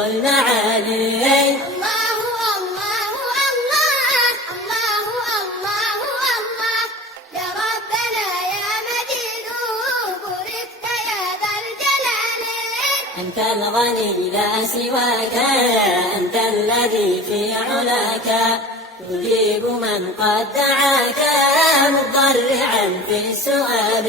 المعالي. الله الله الله الله الله الله يا ربنا يا مجيد بوركت يا ذا الجلال. أنت الغني لا سواك، أنت الذي في علاك تجيب من قد دعاك مضطرعا في السؤال.